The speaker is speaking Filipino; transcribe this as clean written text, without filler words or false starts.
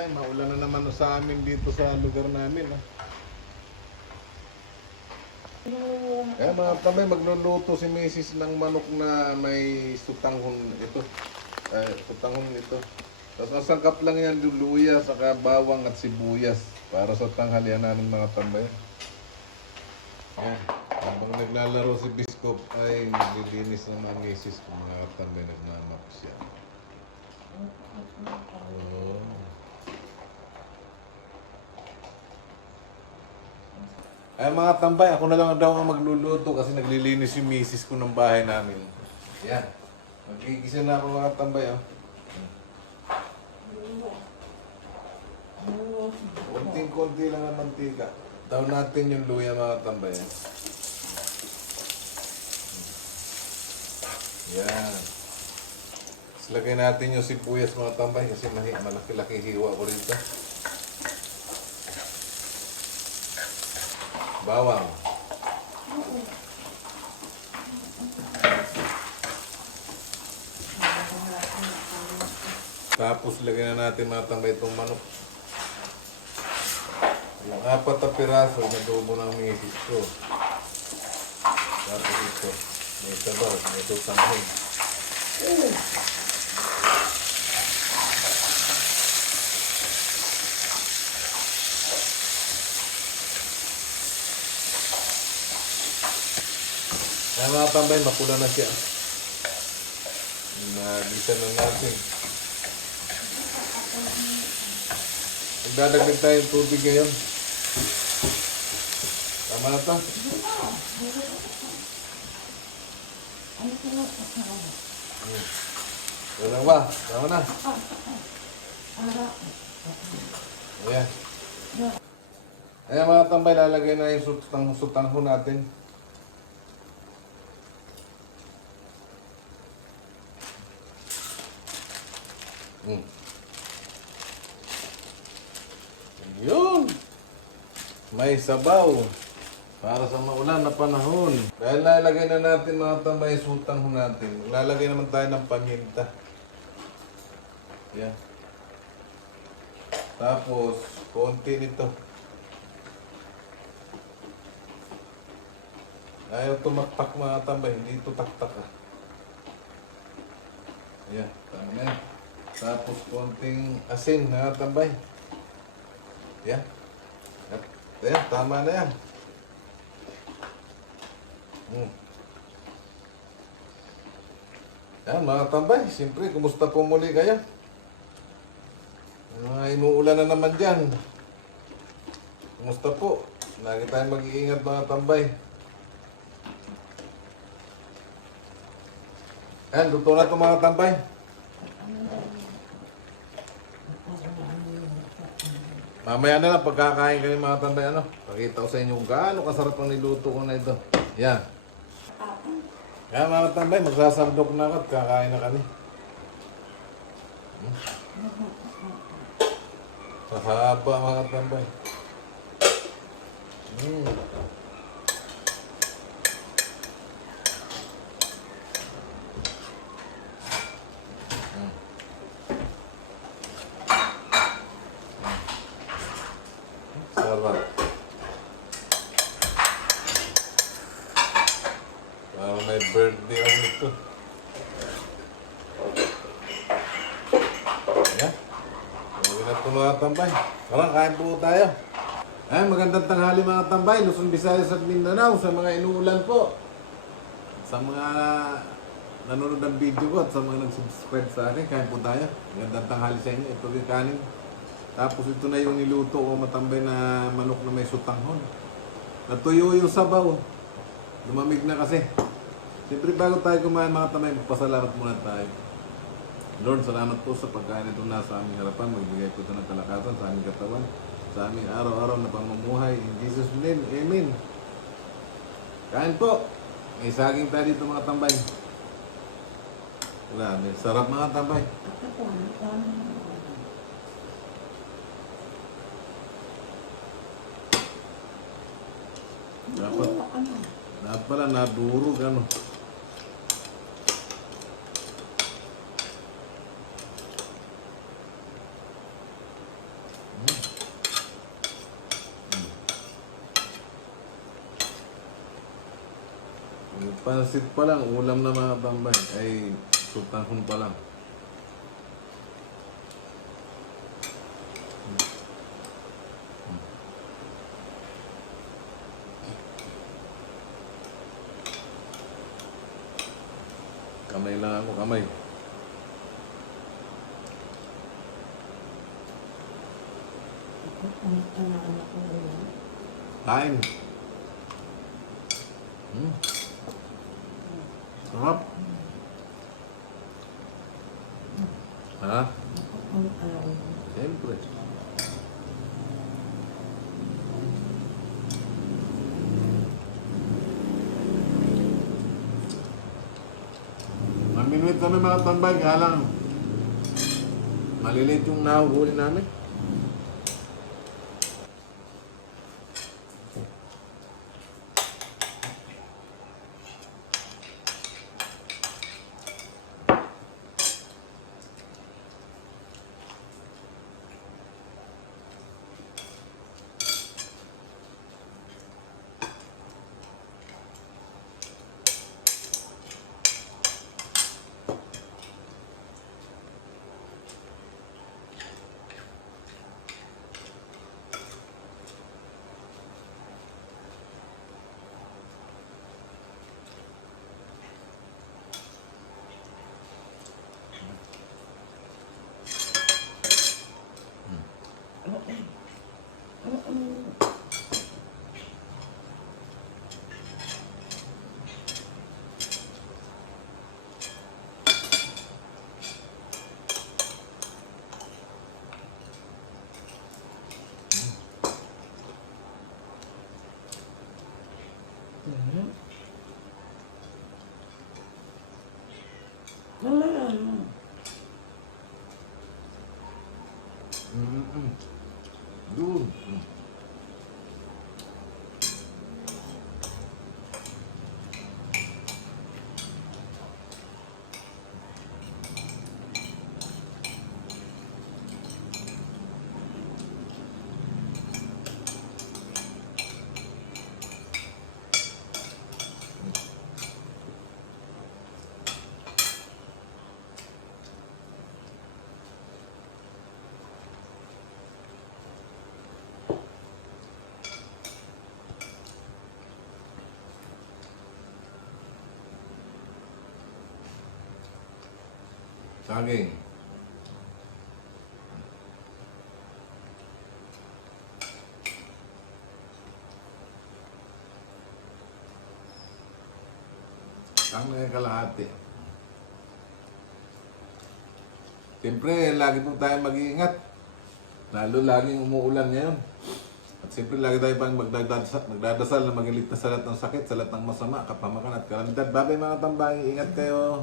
tambay, maulan na naman sa amin dito sa lugar namin. Kaya mga tambay, magluluto si Mrs. ng manok na may sutanghon ito. Sutanghon ito. Tapos masangkap lang yan, luya, saka bawang at sibuyas para sa tanghalian namin mga tambay. Habang naglalaro si Biskop ay naglilinis ng mga misis ko mga tambay, nagmamap siya. Ay mga tambay, ako na lang daw ang magluluto kasi naglilinis yung misis ko ng bahay namin. Yan. Magigisa na ako mga tambay. Konting-konti lang ang mantika. Taw natin yung luya mga tambay. Yan. Tapos lagay natin yung sibuyas mga tambay kasi malaki-laki hiwa ko rito. Bawang. Tapos lagyan na natin mga tambay itong manok. Yung 4 na piraso na adobo ng misis ko. Tapos ito. May sabaw, may tutanghon. Kaya mga tambay, mapula na siya. Nagisa na natin. Magdadagdag tayong tubig ngayon. Tama na ito? Walang ba? Tama na. Ayan. Ayan mga tambay, lalagay na yung sutanghon natin. Yun! May sabaw para sa maulan na panahon. Dahil lalagay na natin mga tambay yung sutanghon natin, lalagay naman tayo ng paminta. Yan. Tapos, konti nito. Ayaw tumaktak mga tambay, hindi ito taktak. Yan, tama na yan. Tapos konting asin mga tambay. Yan. Yan, tama na yan. Yan mga tambay, siyempre, kumusta po muli kayo? Inuulan na naman dyan. Kumusta po? Lagi tayong mag-iingat mga tambay. Yan, luto na ito mga tambay. Mamaya na lang pagkakain kayo mga tambay, pakita ko sa inyo kung gaano kasarap ang niluto ko na ito. Yan. Yan mga tambay, magsasandok na ako at kakain na kami. Mahaba mga tambay. Sarap. Parang may birthday ako nito. Ayan. Huwag na ito mga tambay. Tara, kain po tayo. Ay, magandang tanghali mga tambay. Luzon, Visayas at Mindanao. Sa mga inuulan po. Sa mga nanonood ng video ko at sa mga nag-subscribe sa akin, kain po tayo. Magandang tanghali sa inyo. Ito yung kanin. Tapos ito na yung niluto ko matambay na manok na may sutanghon. Natuyo yung sabaw. Lumamig na kasi. Siyempre bago tayo kumain mga tambay, magpasalamat muna tayo. Lord, salamat po sa pagkain ito na sa aming harapan. Magbigay po ito ng kalakasan sa aming katawan, sa aming araw-araw na pamumuhay. In Jesus' name, Amen. Kain po. May saging tayo dito mga tambay. Wala, sarap mga tambay. Dapat pala nadurog Pansit pa lang, ulam na mga tambay. Ay, sultanhon pa lang. Kamay lang ako, kamay. Anak-anak ko yun. Kain. Sarap. Ha? Anak-anak ko. Siyempre. Maminwit kami mga tambay, kaya lang maliliit yung nahuhuli namin. Wala. Doon. Saging. Ang kalahati. Siyempre, lagi po tayo mag-iingat. Lalo laging umuulan ngayon. At siyempre, lagi tayo pang magdadasal na magiligtas sa lahat ng sakit, sa lahat ng masama, kapamakan at kalamidad. Babay mga tambay, ingat kayo.